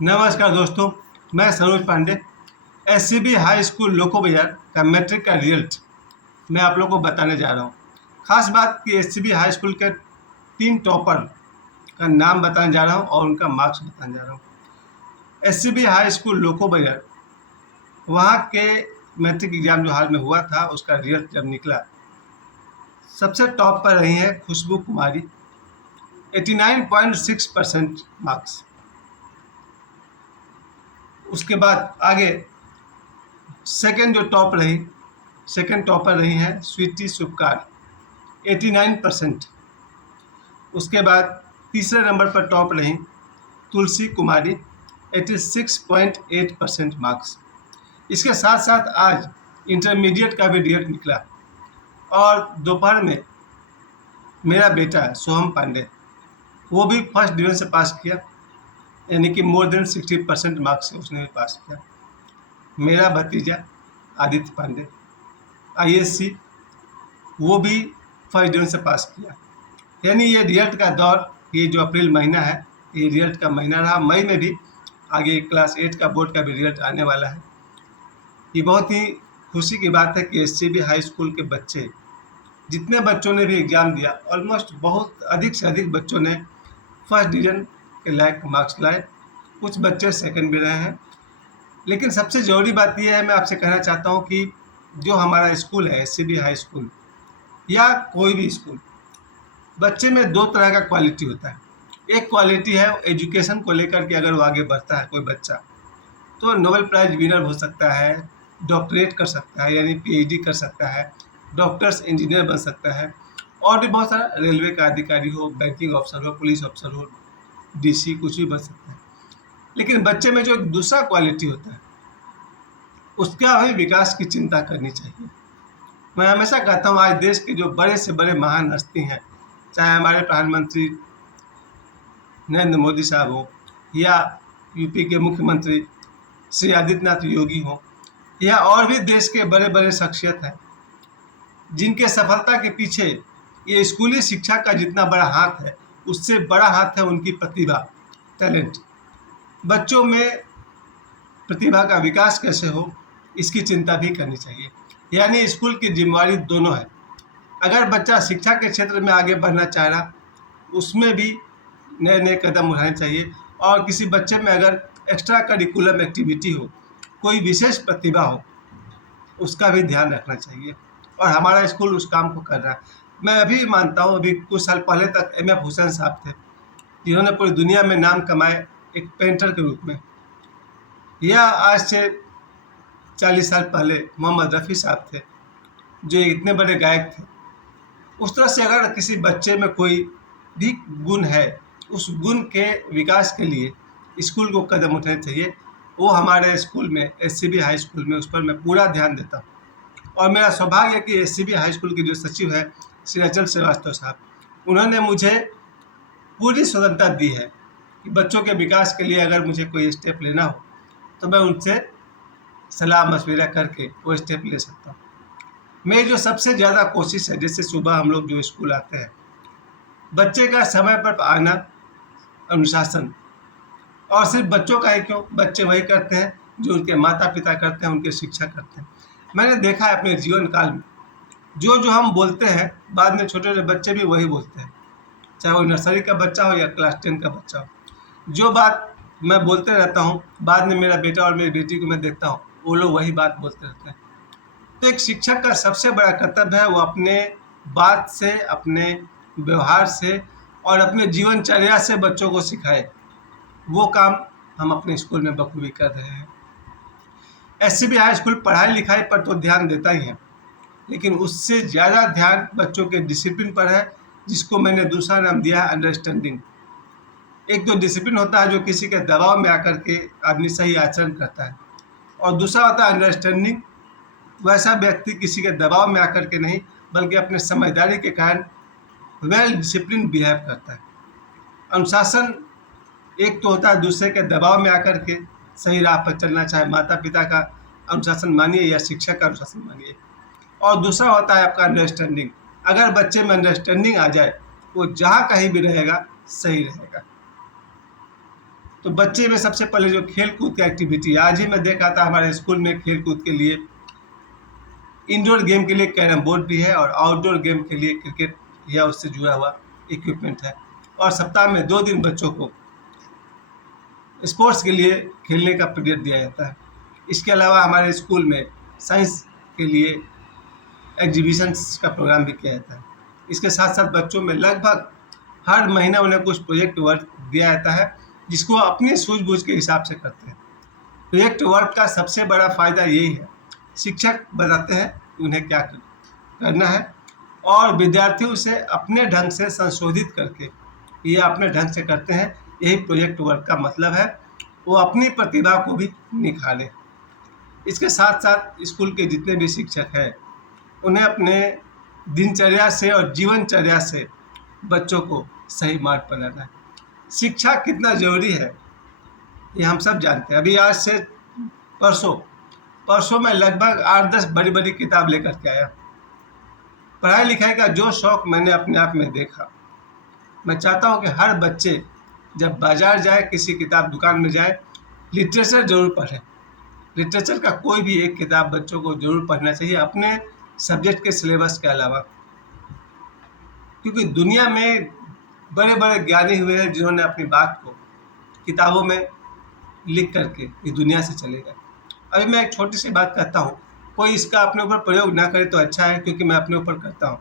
नमस्कार दोस्तों, मैं Saroj Pandey. SCB high school Loco Bazar का मैट्रिक का रिजल्ट मैं आप लोगों को बताने जा रहा हूँ। खास बात कि एससीबी हाई स्कूल के 3 टॉपर का नाम बताने जा रहा हूँ और उनका मार्क्स बताने जा रहा हूँ। एससीबी हाई स्कूल लोको बाजार, वहाँ के मैट्रिक एग्जाम जो हाल में हुआ था उसका रिजल्ट जब निकला, सबसे टॉप पर रही है खुशबू कुमारी, 89.6% मार्क्स। उसके बाद आगे सेकंड टॉपर रही हैं स्वीटी सुपकार, 89%। उसके बाद तीसरे नंबर पर टॉप रही तुलसी कुमारी, 86.8% मार्क्स। इसके साथ साथ आज इंटरमीडिएट का भी रिजल्ट निकला और दोपहर में मेरा बेटा सोहम पांडे, वो भी फर्स्ट डिवीजन से पास किया, यानी कि मोर देन 60% मार्क्स से उसने भी पास किया। मेरा भतीजा आदित्य पांडे आईएससी, वो भी फर्स्ट डिवीजन से पास किया। यानी ये रिजल्ट का दौर, ये जो अप्रैल महीना है, ये रिजल्ट का महीना रहा। मई में भी आगे क्लास 8 का बोर्ड का भी रिजल्ट आने वाला है। ये बहुत ही खुशी की बात है कि एससीबी हाई स्कूल के बच्चे, जितने बच्चों ने भी एग्ज़ाम दिया, ऑलमोस्ट बहुत अधिक से अधिक बच्चों ने फर्स्ट डिवीजन के लायक मार्क्स लाए। कुछ बच्चे सेकंड भी रहे हैं। लेकिन सबसे ज़रूरी बात यह है, मैं आपसे कहना चाहता हूँ कि जो हमारा स्कूल है एससीबी हाई स्कूल या कोई भी स्कूल, बच्चे में 2 तरह का क्वालिटी होता है। एक क्वालिटी है एजुकेशन को लेकर के, अगर वो आगे बढ़ता है कोई बच्चा तो नोबेल प्राइज विनर हो सकता है, डॉक्टरेट कर सकता है यानी पीएचडी कर सकता है, डॉक्टर्स इंजीनियर बन सकता है, और भी बहुत सारा, रेलवे का अधिकारी हो, बैंकिंग ऑफिसर हो, पुलिस ऑफिसर हो, डीसी, कुछ भी बन सकता है। लेकिन बच्चे में जो दूसरा क्वालिटी होता है, उसका भी विकास की चिंता करनी चाहिए। मैं हमेशा कहता हूँ, आज देश के जो बड़े से बड़े महान हस्ती हैं, चाहे हमारे प्रधानमंत्री नरेंद्र मोदी साहब हो, या यूपी के मुख्यमंत्री श्री आदित्यनाथ योगी हो, या और भी देश के बड़े बड़े शख्सियत हैं, जिनके सफलता के पीछे ये स्कूली शिक्षा का जितना बड़ा हाथ है, उससे बड़ा हाथ है उनकी प्रतिभा, टैलेंट। बच्चों में प्रतिभा का विकास कैसे हो, इसकी चिंता भी करनी चाहिए। यानी स्कूल की जिम्मेवारी दोनों है। अगर बच्चा शिक्षा के क्षेत्र में आगे बढ़ना चाह रहा, उसमें भी नए नए कदम उठाने चाहिए। और किसी बच्चे में अगर एक्स्ट्रा करिकुलम एक्टिविटी हो, कोई विशेष प्रतिभा हो, उसका भी ध्यान रखना चाहिए। और हमारा स्कूल उस काम को कर रहा है। मैं अभी मानता हूँ, अभी कुछ साल पहले तक एम.एफ. हुसैन साहब थे, जिन्होंने पूरी दुनिया में नाम कमाए एक पेंटर के रूप में, या आज से 40 साल पहले मोहम्मद रफ़ी साहब थे, जो इतने बड़े गायक थे। उस तरह से अगर किसी बच्चे में कोई भी गुण है, उस गुण के विकास के लिए स्कूल को कदम उठाने चाहिए। वो हमारे स्कूल में, एससीबी हाई स्कूल में, उस पर मैं पूरा ध्यान देता हूँ। और मेरा सौभाग्य है कि एससीबी हाई स्कूल के जो सचिव है श्री अचल श्रीवास्तव साहब, उन्होंने मुझे पूरी स्वतंत्रता दी है कि बच्चों के विकास के लिए अगर मुझे कोई स्टेप लेना हो तो मैं उनसे सलाह मशविरा करके वो स्टेप ले सकता हूँ। मेरी जो सबसे ज़्यादा कोशिश है, जैसे सुबह हम लोग जो स्कूल आते हैं, बच्चे का समय पर आना, अनुशासन। और सिर्फ बच्चों का ही क्यों, बच्चे वही करते हैं जो उनके माता पिता करते हैं, उनके शिक्षक करते हैं। मैंने देखा है अपने जीवन काल में, जो जो हम बोलते हैं, बाद में छोटे छोटे बच्चे भी वही बोलते हैं, चाहे वो नर्सरी का बच्चा हो या क्लास 10 का बच्चा हो। जो बात मैं बोलते रहता हूँ, बाद में मेरा बेटा और मेरी बेटी को मैं देखता हूँ, वो लोग वही बात बोलते रहते हैं। तो एक शिक्षक का सबसे बड़ा कर्तव्य है, वो अपने बात से, अपने व्यवहार से और अपने जीवनचर्या से बच्चों को सिखाए। वो काम हम अपने स्कूल में बखूबी कर रहे हैं। एससीबी हाई स्कूल पढ़ाई लिखाई पर तो ध्यान देता ही है, लेकिन उससे ज़्यादा ध्यान बच्चों के डिसिप्लिन पर है, जिसको मैंने दूसरा नाम दिया है अंडरस्टैंडिंग। एक तो डिसिप्लिन होता है जो किसी के दबाव में आकर के आदमी सही आचरण करता है, और दूसरा होता है अंडरस्टैंडिंग। वैसा व्यक्ति किसी के दबाव में आकर के नहीं, बल्कि अपने समझदारी के कारण वेल डिसिप्लिन बिहेव करता है। अनुशासन एक तो होता है दूसरे के दबाव में आकर के सही राह पर चलना, चाहे माता पिता का अनुशासन मानिए या शिक्षक का अनुशासन मानिए। और दूसरा होता है आपका अंडरस्टैंडिंग। अगर बच्चे में अंडरस्टैंडिंग आ जाए, वो जहाँ कहीं भी रहेगा सही रहेगा। तो बच्चे में सबसे पहले जो खेल कूद की एक्टिविटी, आज ही मैं देखा था हमारे स्कूल में खेल कूद के लिए इंडोर गेम के लिए कैरम बोर्ड भी है और आउटडोर गेम के लिए क्रिकेट या उससे जुड़ा हुआ इक्विपमेंट है। और सप्ताह में 2 दिन बच्चों को स्पोर्ट्स के लिए खेलने का पीरियड दिया जाता है। इसके अलावा हमारे स्कूल में साइंस के लिए एग्जीबिशंस का प्रोग्राम भी किया जाता है। इसके साथ साथ बच्चों में लगभग हर महीना उन्हें कुछ प्रोजेक्ट वर्क दिया जाता है, जिसको अपनी सूझबूझ के हिसाब से करते हैं। प्रोजेक्ट वर्क का सबसे बड़ा फ़ायदा यही है, शिक्षक बताते हैं कि उन्हें क्या करना है और विद्यार्थी उसे अपने ढंग से संशोधित करके ये अपने ढंग से करते हैं। यही प्रोजेक्ट वर्क का मतलब है, वो अपनी प्रतिभा को भी निखारें। इसके साथ साथ स्कूल के जितने भी शिक्षक हैं उन्हें अपने दिनचर्या से और जीवनचर्या से बच्चों को सही मार्ग पर लाना है। शिक्षा कितना ज़रूरी है ये हम सब जानते हैं। अभी आज से परसों मैं लगभग 8-10 बड़ी बड़ी किताब लेकर के आया। पढ़ाई लिखाई का जो शौक़ मैंने अपने आप में देखा, मैं चाहता हूँ कि हर बच्चे जब बाज़ार जाए, किसी किताब दुकान में जाए, लिटरेचर ज़रूर पढ़ें। लिटरेचर का कोई भी एक किताब बच्चों को ज़रूर पढ़ना चाहिए अपने सब्जेक्ट के सिलेबस के अलावा, क्योंकि दुनिया में बड़े बड़े ज्ञानी हुए हैं जिन्होंने अपनी बात को किताबों में लिख करके इस दुनिया से चले गए। अभी मैं एक छोटी सी बात कहता हूँ, कोई इसका अपने ऊपर प्रयोग ना करे तो अच्छा है, क्योंकि मैं अपने ऊपर करता हूँ।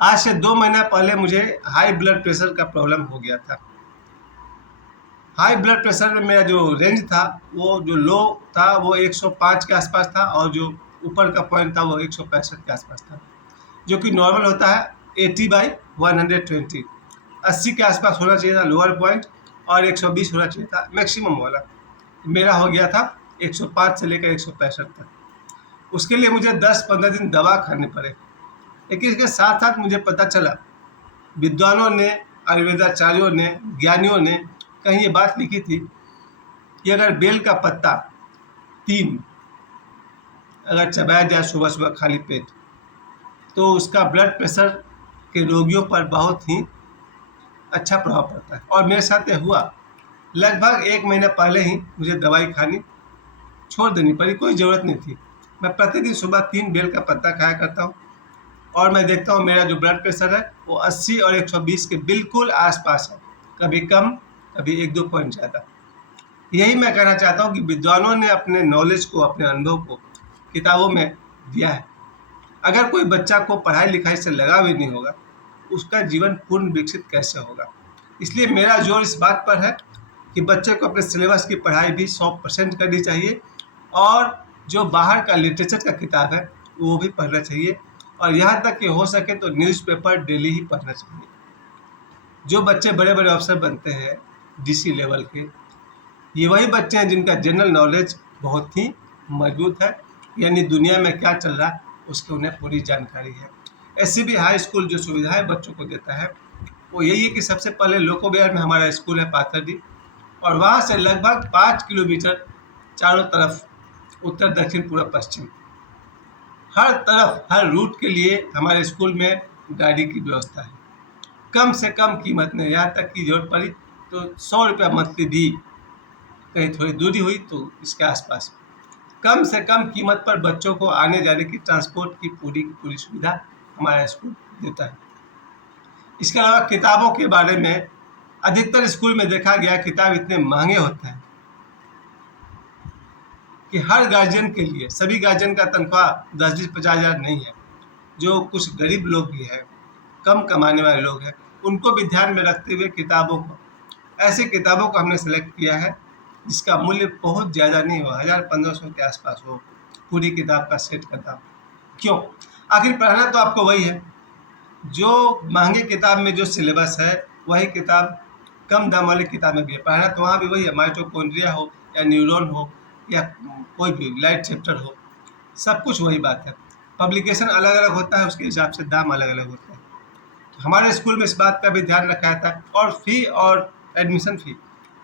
आज से 2 महीना पहले मुझे हाई ब्लड प्रेशर का प्रॉब्लम हो गया था। हाई ब्लड प्रेशर में मेरा जो रेंज था, वो जो लो था वो 105 के आसपास था और जो ऊपर का पॉइंट था वो 165 के आसपास था, जो कि नॉर्मल होता है 80/120। 80 के आसपास होना चाहिए था लोअर पॉइंट और 120 होना चाहिए था मैक्सिमम वाला। मेरा हो गया था 105 से लेकर 165 तक। उसके लिए मुझे 10-15 दिन दवा खाने पड़े। लेकिन इसके साथ साथ मुझे पता चला, विद्वानों ने, आयुर्वेदाचार्यों ने, ज्ञानियों ने कहीं ये बात लिखी थी कि अगर बेल का पत्ता 3 अगर चबाया जाए सुबह सुबह खाली पेट, तो उसका ब्लड प्रेशर के रोगियों पर बहुत ही अच्छा प्रभाव पड़ता है। और मेरे साथ ये हुआ। लगभग 1 महीना पहले ही मुझे दवाई खानी छोड़ देनी पड़ी, कोई ज़रूरत नहीं थी। मैं प्रतिदिन सुबह 3 बेल का पत्ता खाया करता हूँ और मैं देखता हूँ मेरा जो ब्लड प्रेशर है वो 80 और 120 के बिल्कुल आसपास है, कभी कम कभी 1-2 पॉइंट ज़्यादा। यही मैं कहना चाहता हूँ कि विद्वानों ने अपने नॉलेज को, अपने अनुभव को किताबों में दिया है। अगर कोई बच्चा को पढ़ाई लिखाई से लगाव ही नहीं होगा, उसका जीवन पूर्ण विकसित कैसे होगा। इसलिए मेरा जोर इस बात पर है कि बच्चे को अपने सिलेबस की पढ़ाई भी 100% करनी चाहिए और जो बाहर का लिटरेचर का किताब है वो भी पढ़ना चाहिए, और यहाँ तक कि हो सके तो न्यूज़पेपर डेली ही पढ़ना चाहिए। जो बच्चे बड़े बड़े अफसर बनते हैं डीसी लेवल के, ये वही बच्चे हैं जिनका जनरल नॉलेज बहुत ही मजबूत है, यानी दुनिया में क्या चल रहा है उसकी उन्हें पूरी जानकारी है। एससीबी हाई स्कूल जो सुविधाएं बच्चों को देता है वो यही है कि सबसे पहले लोकोबिहार में हमारा स्कूल है पाथरडी, और वहाँ से लगभग 5 किलोमीटर चारों तरफ, उत्तर दक्षिण पूर्व पश्चिम, हर तरफ हर रूट के लिए हमारे स्कूल में गाड़ी की व्यवस्था है। कम से कम कीमत में, यहाँ तक की जरूरत पड़ी तो 100 रुपया मंथली भी, कहीं थोड़ी दूरी हुई तो इसके आसपास कम से कम कीमत पर बच्चों को आने जाने की ट्रांसपोर्ट की पूरी सुविधा हमारा स्कूल देता है। इसके अलावा किताबों के बारे में अधिकतर स्कूल में देखा गया किताब इतने महंगे होते हैं कि हर गार्जियन के लिए, सभी गार्जियन का तनख्वाह 10-50 हज़ार नहीं है। जो कुछ गरीब लोग भी हैं, कम कमाने वाले लोग हैं, उनको भी ध्यान में रखते हुए किताबों को, ऐसी किताबों को हमने सेलेक्ट किया है जिसका मूल्य बहुत ज़्यादा नहीं हो, 1000-1500 के आसपास हो पूरी किताब का सेट का दाम। क्यों? आखिर पढ़ना तो आपको वही है। जो महंगे किताब में जो सिलेबस है वही किताब कम दाम वाली किताब में भी है। पढ़ना तो वहाँ भी वही है, माइटोकॉन्ड्रिया हो या न्यूरॉन हो या कोई भी लाइट चैप्टर हो, सब कुछ वही बात है। पब्लिकेशन अलग अलग होता है, उसके हिसाब से दाम अलग अलग होता है। तो हमारे स्कूल में इस बात का भी ध्यान रखा जाता है। और फ़ी और एडमिशन फ़ी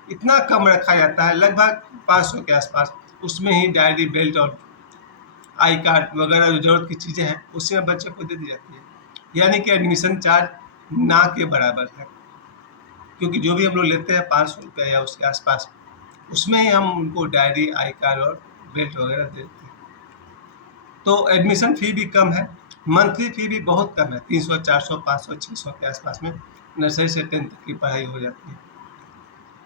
इतना कम रखा जाता है, लगभग 500 के आसपास। उसमें ही डायरी, बेल्ट और आई कार्ड वगैरह जो ज़रूरत की चीज़ें हैं उसमें बच्चे को दे दी जाती है, यानी कि एडमिशन चार्ज ना के बराबर है। क्योंकि जो भी हम लोग लेते हैं 500 रुपये या उसके आसपास, उसमें ही हम उनको डायरी, आई कार्ड और बेल्ट वगैरह देते हैं। तो एडमिशन फ़ी भी कम है, मंथली फ़ी भी बहुत कम है, 300, 400, 500, 600 के आसपास में नर्सरी से 10th तक की पढ़ाई हो जाती है।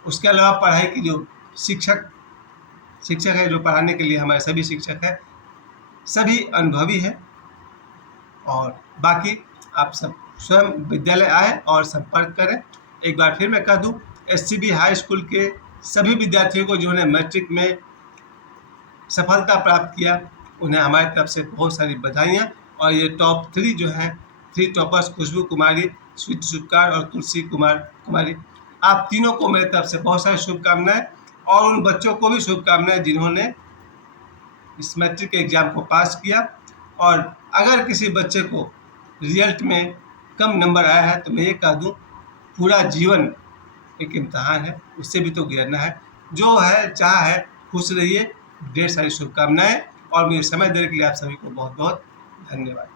उसके अलावा पढ़ाई की जो शिक्षक है, जो पढ़ाने के लिए हमारे सभी शिक्षक हैं, सभी अनुभवी हैं। और बाकी आप सब स्वयं विद्यालय आए और संपर्क करें। एक बार फिर मैं कह दूं, SCB हाई स्कूल के सभी विद्यार्थियों को जिन्होंने मैट्रिक में सफलता प्राप्त किया, उन्हें हमारी तरफ से बहुत सारी बधाइयाँ। और ये टॉप 3 जो हैं, 3 टॉपर्स खुशबू कुमारी, स्वीट सुक्कार और तुलसी कुमारी, आप तीनों को मेरी तरफ से बहुत सारी शुभकामनाएं। और उन बच्चों को भी शुभकामनाएं जिन्होंने इस मैट्रिक एग्ज़ाम को पास किया। और अगर किसी बच्चे को रिजल्ट में कम नंबर आया है तो मैं ये कह दूँ, पूरा जीवन एक इम्तहान है, उससे भी तो गुजरना है। जो है चाह है, खुश रहिए। ढेर सारी शुभकामनाएं और मुझे समय देने के लिए आप सभी को बहुत बहुत धन्यवाद।